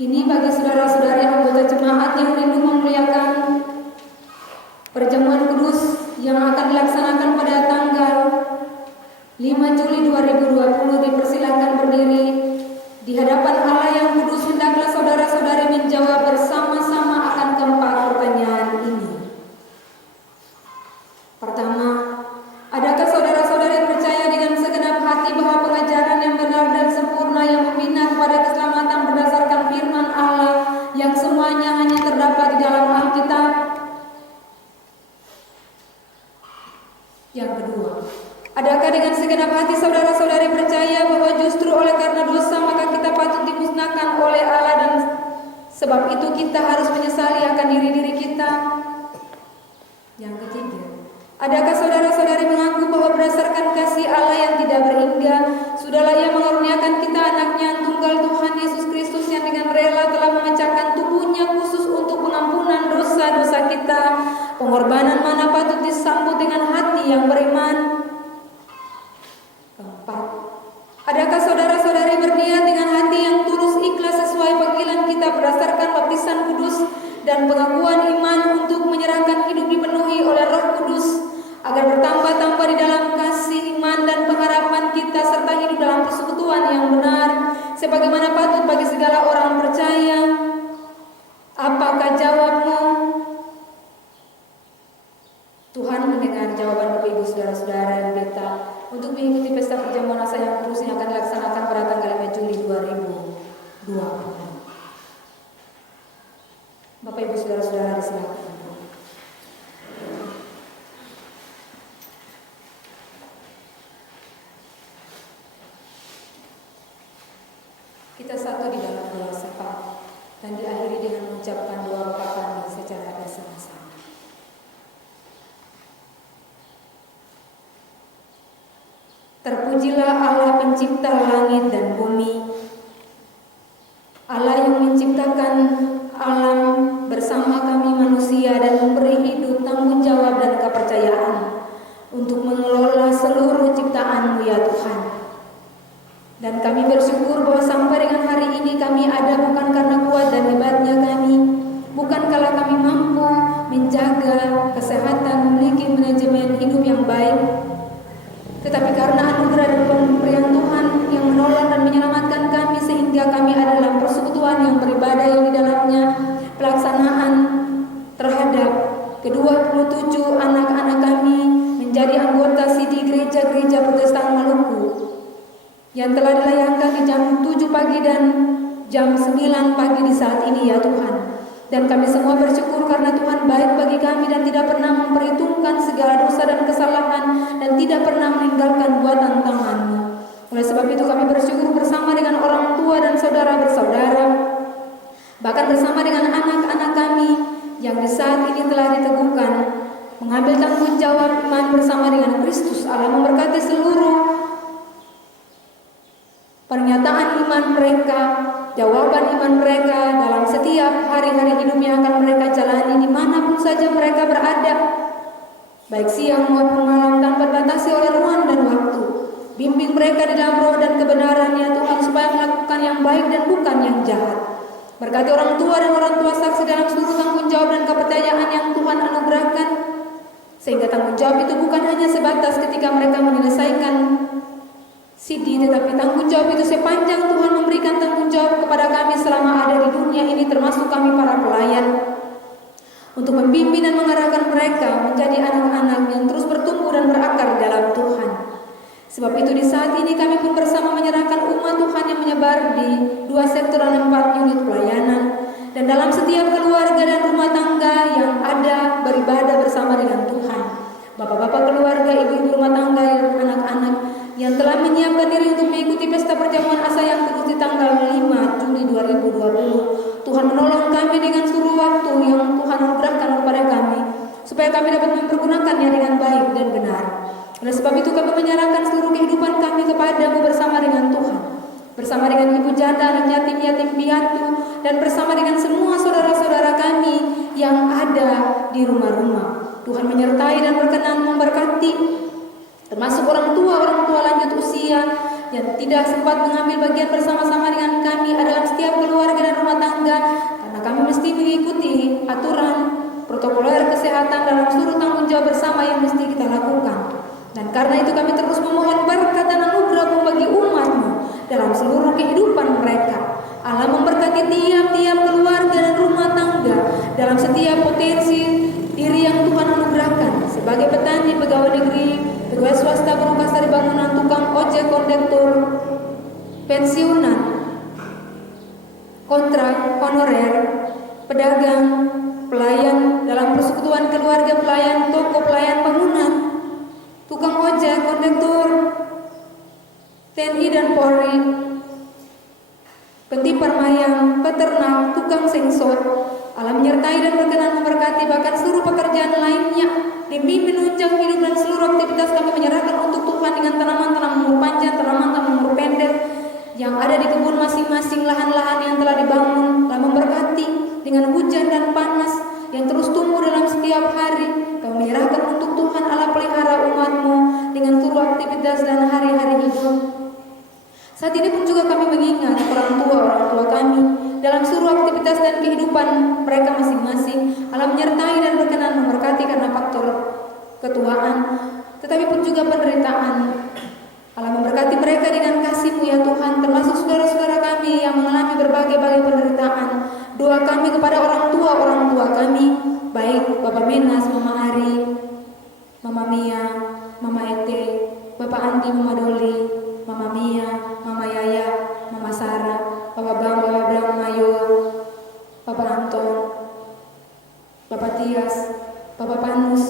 kini bagi saudara-saudari anggota jemaat yang rindu memuliakan perjamuan kudus yang akan dilaksanakan pada tanggal 5 Juli 2020, dipersilakan berdiri di hadapan Allah yang kudus. Hendaklah saudara-saudari menjawab bersama-sama akan keempat pertanyaan ini. Pertama, adakah saudara-saudari percaya dengan segenap hati bahwa pengajaran yang benar dan sempurna yang membina kepada keselamatan berdasarkan firman Allah yang semuanya hanya terdapat di dalam Alkitab? Yang kedua, adakah dengan segenap hati saudara-saudari percaya bahwa justru oleh karena dosa maka kita patut dimusnahkan oleh Allah, dan sebab itu kita harus menyesali akan diri-diri kita? Yang ketiga, adakah saudara-saudari mengaku bahwa berdasarkan kasih Allah yang tidak berhingga, sudahlah Ia mengaruniakan kita anaknya yang tunggal, Tuhan Yesus Kristus, yang dengan rela telah memecahkan tubuhnya khusus untuk pengampunan dosa-dosa kita? Pengorbanan mana patut disambut dengan hati yang beriman? Keempat, adakah saudara-saudari berniat dengan hati yang tulus ikhlas sesuai panggilan kita berdasarkan baptisan kudus dan pengakuan iman untuk menyerahkan hidup dipenuhi oleh Roh Kudus agar bertambah-tambah di dalam kasih, iman dan pengharapan kita, serta hidup dalam persekutuan yang benar sebagaimana patut bagi segala orang percaya? Apakah jawabmu? Tuhan mendengar jawaban Bapak Ibu saudara-saudara yang beta untuk mengikuti pesta perjamuan asa yang kudus yang akan dilaksanakan pada tanggal 5 Juli 2020. Bapak Ibu saudara-saudara disilakan. Kita satu di dalam doa syafaat dan diakhiri dengan mengucapkan doa Bapa Kami secara bersama-sama. Terpujilah Allah pencipta langit dan bumi, Allah yang menciptakan alam bersama kami manusia dan memberi hidup, tanggung jawab dan kepercayaan untuk mengelola seluruh ciptaan-Mu ya Tuhan. Dan kami bersyukur bahwa sampai dengan hari ini kami ada bukan karena kuat dan hebatnya kami, bukan karena kami mampu menjaga kesehatan, memiliki manajemen hidup yang baik, tetapi karena anugerah dan pemberian Tuhan yang menolong dan menyelamatkan kami sehingga kami ada dalam persekutuan yang beribadah yang di dalamnya pelaksanaan terhadap ke-27 anak-anak kami menjadi anggota CD gereja-gereja Protestan Maluku yang telah dilayangkan di jam 7 pagi dan jam 9 pagi di saat ini ya Tuhan. Dan kami semua bersyukur karena Tuhan baik bagi kami dan tidak pernah memperhitungkan segala dosa dan kesalahan dan tidak pernah meninggalkan buatan tangan-Mu. Oleh sebab itu kami bersyukur bersama dengan orang tua dan saudara bersaudara, bahkan bersama dengan anak-anak kami yang di saat ini telah diteguhkan mengambil tanggung jawab iman bersama dengan Kristus Allah, memberkati seluruh pernyataan iman mereka, jawaban iman mereka dalam setiap hari-hari hidup yang akan mereka jalani dimanapun saja mereka berada, baik siang maupun malam, tanpa dibatasi oleh ruang dan waktu. Bimbing mereka di dalam roh dan kebenaran ya Tuhan, supaya melakukan yang baik dan bukan yang jahat. Berkati orang tua dan orang tua saksi dalam seluruh tanggung jawab dan kepercayaan yang Tuhan anugerahkan, sehingga tanggung jawab itu bukan hanya sebatas ketika mereka menyelesaikan CD, tetapi tanggung jawab itu sepanjang Tuhan memberikan tanggung jawab kepada kami selama ada di dunia ini, termasuk kami para pelayan, untuk membimbing dan mengarahkan mereka menjadi anak-anak yang terus bertumbuh dan berakar dalam Tuhan. Sebab itu di saat ini kami pun bersama menyerahkan umat Tuhan yang menyebar di 2 sektor dan 4 unit pelayanan, dan dalam setiap keluarga dan rumah tangga yang ada beribadah bersama dengan Tuhan. Bapak-bapak keluarga, ibu-ibu rumah tangga, dan anak-anak yang telah menyiapkan diri untuk mengikuti pesta perjamuan asa yang kudus di tanggal 5 Juli 2020. Tuhan menolong kami dengan seluruh waktu yang Tuhan anugerahkan kepada kami, supaya kami dapat mempergunakannya dengan baik dan benar. Oleh sebab itu kami menyerahkan seluruh kehidupan kami kepada-Mu bersama dengan Tuhan, bersama dengan ibu janda, anak yatim, yatim piatu, dan bersama dengan semua saudara-saudara kami yang ada di rumah-rumah. Tuhan menyertai dan berkenan memberkati, termasuk orang tua lanjut usia, yang tidak sempat mengambil bagian bersama-sama dengan kami dalam setiap keluarga dan rumah tangga, karena kami mesti mengikuti aturan protokoler kesehatan dalam seluruh tanggung jawab bersama yang mesti kita lakukan. Dan karena itu kami terus memohon berkat dan anugerah-Mu bagi umat-Mu dalam seluruh kehidupan mereka. Allah memberkati tiap-tiap keluarga dan rumah tangga dalam setiap potensi diri yang Tuhan anugerahkan, sebagai petani, pegawai negeri, pegawai swasta, buruh kasar bangunan, tukang ojek, kondektur, pensiunan, kontrak, honorer, pedagang, pelayan dalam persekutuan keluarga, pelayan toko, pelayan bangunan, tukang ojek, kondektur, TNI dan Polri, pentipar mayang, peternak, tukang sensor. Allah menyertai dan berkenan memberkati bahkan seluruh pekerjaan lainnya demi menunjang hidup dan seluruh aktivitas kami menyerahkan untuk Tuhan dengan tanaman-tanaman umur panjang, tanaman-tanaman umur pendek yang ada di kebun masing-masing, lahan-lahan yang telah dibangun. Allah memberkati dengan hujan dan panas yang terus tumbuh dalam setiap hari. Kami menyerahkan untuk Tuhan Allah pelihara umat-Mu dengan seluruh aktivitas dan hari-hari hidup. Saat ini pun juga kami mengingat orang tua kami dalam seluruh aktivitas dan kehidupan mereka masing-masing. Allah menyertai dan berkenan memberkati karena faktor ketuaan, tetapi pun juga penderitaan. Allah memberkati mereka dengan kasih-Mu ya Tuhan, termasuk saudara-saudara kami yang mengalami berbagai-bagai penderitaan. Doa kami kepada orang tua kami, baik Bapak Menas, Mama Ari, Mama Mia, Mama Ete, Bapak Andi, Mama Doli, Mama Mia, Mama Yaya, Mama Sarah, Bapak Bang, Bapak Bram, Mayo, Bapak Anton, Bapak Tias, Bapak Panus,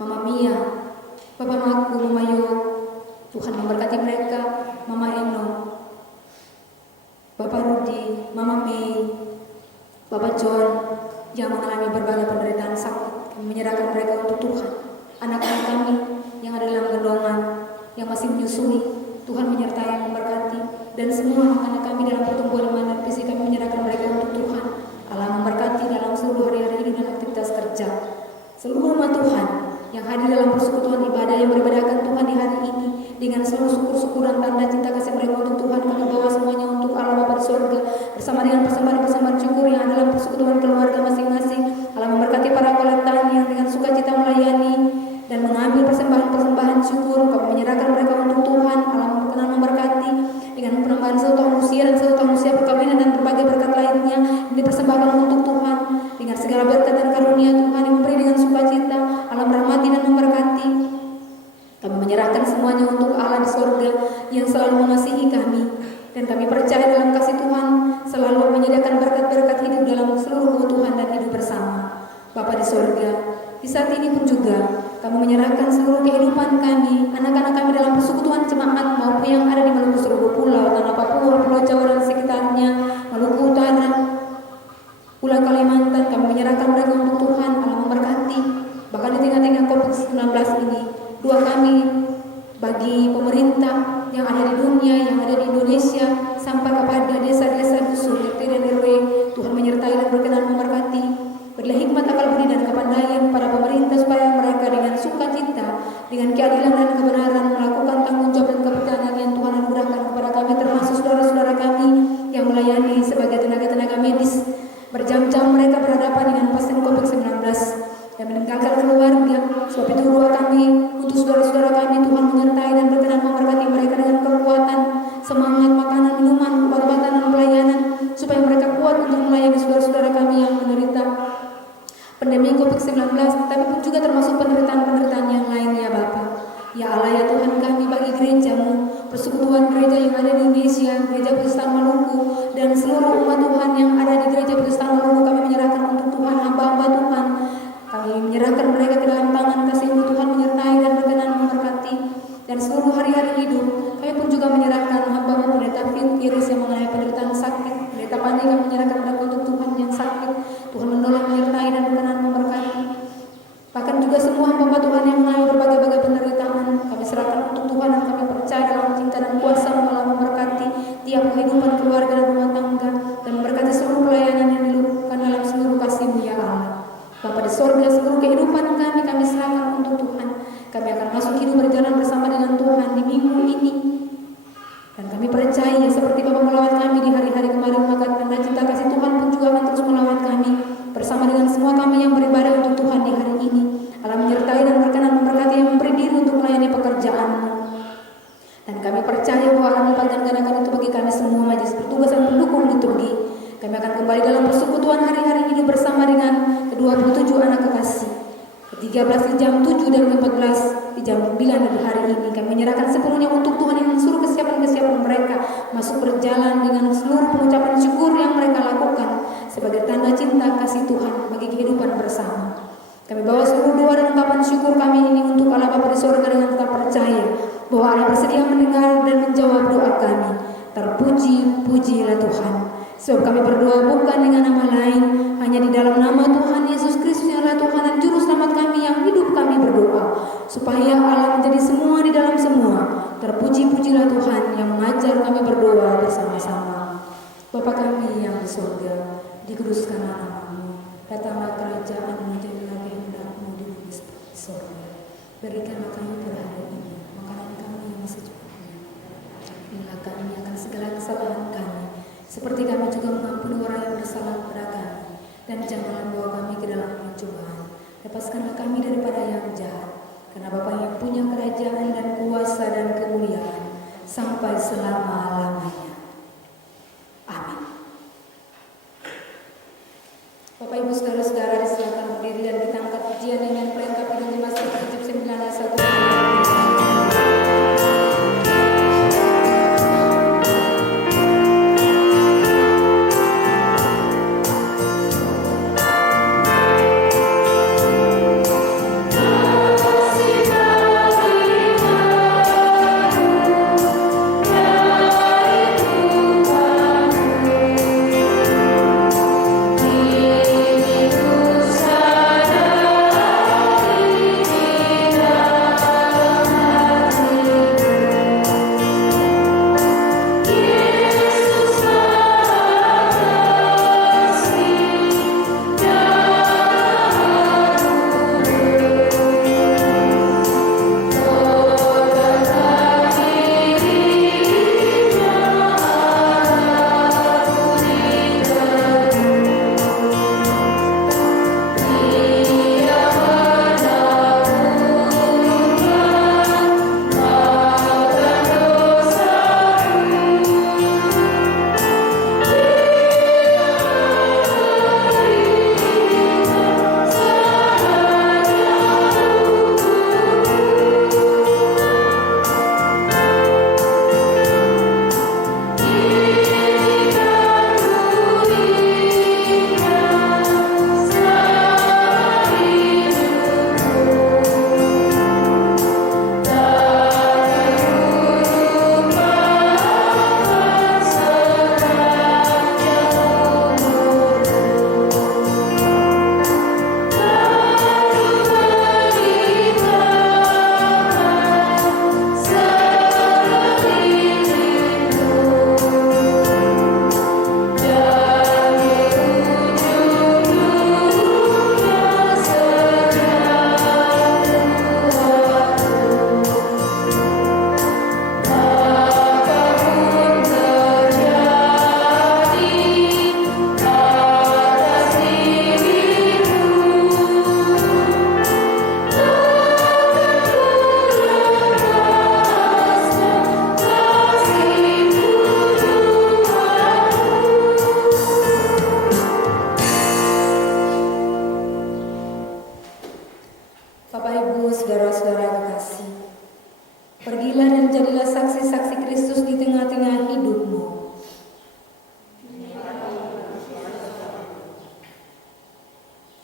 Mama Mia, Bapak Maku, Mama Yo. Tuhan memberkati mereka, Mama Eno, Bapak Rudi, Mama Mei, Bapak John yang mengalami berbagai penderitaan sakit. Kami menyerahkan mereka untuk Tuhan. Anak-anak kami yang ada dalam gendongan, yang masih menyusui, Tuhan menyertai yang memberkati. Dan semua anak-anak kami dalam pertumbuhan iman dan fisik, kami menyerahkan mereka untuk Tuhan. Allah memberkati dalam seluruh hari-hari hidup dan aktivitas kerja. Seluruh umat Tuhan yang hadir dalam persekutuan ibadah yang beribadahkan Tuhan di hari ini, dengan seluruh syukur-syukur dan tanda cinta kasih mereka untuk Tuhan, kami bawa semuanya untuk Allah Bapa di surga bersama dengan persembahan-persembahan syukur yang ada dalam persekutuan keluarga masing-masing. Allah memberkati para kolektan yang dengan sukacita melayani dan mengambil persembahan-persembahan syukur. Kami menyerahkan mereka untuk Tuhan. Allah berkenan memberkati dengan penambahan satu tahun usia dan satu tahun usia perkawinan dan berbagai berkat lainnya yang dipersembahkan untuk Tuhan. Dengan segala berkat dan karunia Tuhan yang memberi dengan sukacita, Allah merahmati dan memberkati. Kami menyerahkan semuanya untuk Allah di surga yang selalu mengasihi kami. Dan kami percaya dalam kasih Tuhan selalu menyediakan berkat-berkat hidup dalam seluruh kebutuhan dan hidup bersama. Bapa di surga, di saat ini pun juga kami menyerahkan seluruh kehidupan kami, anak-anak kami dalam persekutuan jemaat maupun yang ada di Maluku seluruh pulau, tanah Papua, Pulau Jawa dan sekitarnya, Maluku Utara, Pulau Kalimantan. Kami menyerahkan mereka untuk Tuhan. Allah memberkati. Bahkan di tengah-tengah COVID-19 ini, doa kami bagi pemerintah yang ada di dunia, yang ada di Indonesia, sampai kepada desa-desa, dusun, RT dan RW, Tuhan menyertai dan berkenan memberkati. Berilah hikmat, akal budi dan kepandaian pada pemerintah supaya mereka dengan sukacita, dengan keadilan dan kebenaran melakukan tanggung jawab dan kepercayaan yang Tuhan anugerahkan kepada kami, termasuk saudara-saudara kami yang melayani sebagai tenaga-tenaga medis. Berjam-jam mereka berhadapan dengan pasien COVID-19 yang meninggalkan keluarga. Sebab itu doa kami untuk saudara-saudara kami, Tuhan menyertai dan berkenan memberkati mereka dengan kekuatan, semangat, makanan, minuman, obat-obatan dan pelayanan, supaya mereka kuat untuk melayani saudara-saudara kami yang menderita pandemi COVID-19, tapi pun juga termasuk penderitaan-penderitaan yang lain ya Bapa. Ya Allah ya Tuhan kami, bagi gereja-Mu, persekutuan gereja yang ada di Indonesia, Gereja Protestan Maluku, dan seluruh umat Tuhan yang ada di Gereja Protestan Maluku, kami menyerahkan untuk Tuhan, hamba-hamba Tuhan. Kami menyerahkan mereka ke dalam tangan kasih-Mu, Tuhan menyertai dan berkenan memberkati. Dan seluruh hari-hari hidup, kami pun juga menyerahkan hamba-Mu Pendeta Fit Iris yang mengalami penderitaan sakit. Pendeta Pani, kami menyerahkan mereka untuk Tuhan yang sakit. Tuhan menolong, menyertai dan berkenan memberkati. Bahkan juga semua hamba Tuhan yang mengalami berbagai-bagai penderitaan, kami serahkan untuk Tuhan dan kami percaya dalam cinta dan kuasa-Mu Allah memberkati tiap kehidupan keluarga dan rumah tangga dan memberkati seluruh pelayanan yang dilakukan dalam percaya seperti Bapa melawat kami di hari-hari kemarin, maka tanda cinta kasih Tuhan pun juga akan terus melawat kami bersama dengan semua kami yang beribadah untuk Tuhan di hari ini. Allah menyertai dan berkenan memberkati yang memberi diri untuk melayani pekerjaan-Mu. Dan kami percaya bahwa Allah melimpahkan gandakan itu bagi kami semua majelis bertugas dan pendukung liturgi. Kami akan kembali dalam persekutuan hari-hari hidup bersama dengan ke-27 anak kekasih. Ke-13 di jam 7 dan ke-14 di jam 9 di hari ini. Kami menyerahkan sepenuhnya untuk Tuhan yang mensuruh kesiapan-kesiapan mereka masuk berjalan dengan seluruh pengucapan syukur yang mereka lakukan sebagai tanda cinta kasih Tuhan bagi kehidupan bersama. Kami bawa seluruh doa dan ungkapan syukur kami ini untuk Allah Bapa di surga dengan tetap percaya bahwa Allah bersedia mendengar dan menjawab doa kami. Terpuji-pujilah Tuhan. Sebab kami berdoa bukan dengan nama lain, hanya di dalam nama Tuhan Yesus Kristus yang adalah Tuhan dan Juru Selamat kami yang hidup kami berdoa. Supaya Allah menjadi semua di dalam semua. Terpuji-pujilah Tuhan yang mengajar kami berdoa bersama-sama. Bapa kami yang di surga, dikuduskanlah nama-Mu. Datanglah kerajaan-Mu, jadilah kehendak-Mu di bumi seperti di surga. Berikanlah kami pada hari ini makanan kami yang secukupnya. Ampunilah kami akan segala kesalahan kami, seperti kami juga mengampuni orang yang bersalah kepada kami. Dan janganlah membawa kami ke dalam pencobaan. Lepaskanlah kami daripada yang jahat. Karena Bapa yang punya kerajaan dan kuasa dan kemuliaan sampai selama-lamanya. Amin. Bapak Ibu saudara-saudara disilakan berdiri dan kita angkat pujian dengan pelengkap dengan Mazmur 79 ayat 1.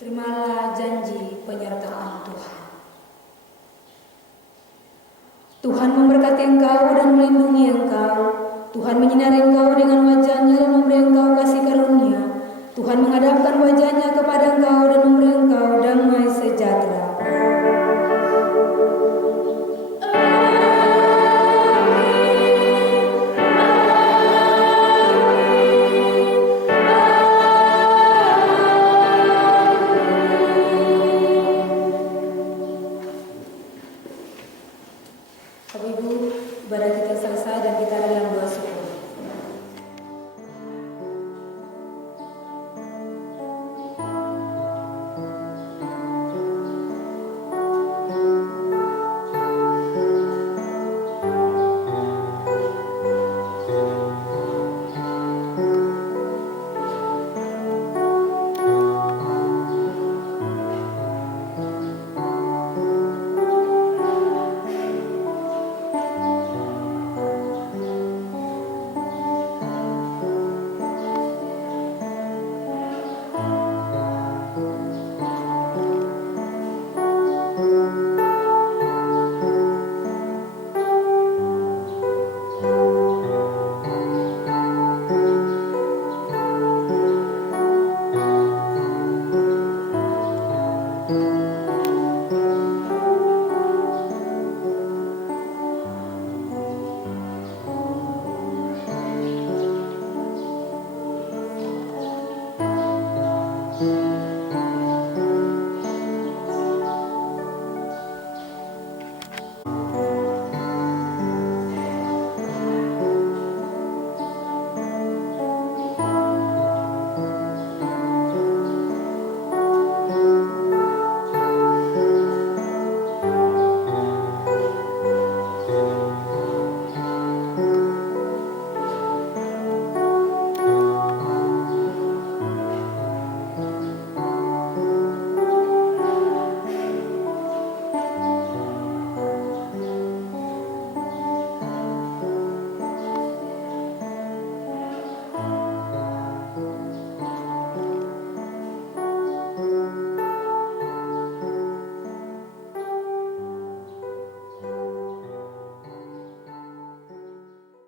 Terimalah janji penyertaan Tuhan. Tuhan memberkati engkau dan melindungi engkau. Tuhan menyinari engkau dengan wajah-Nya dan memberi engkau kasih karunia. Tuhan menghadapkan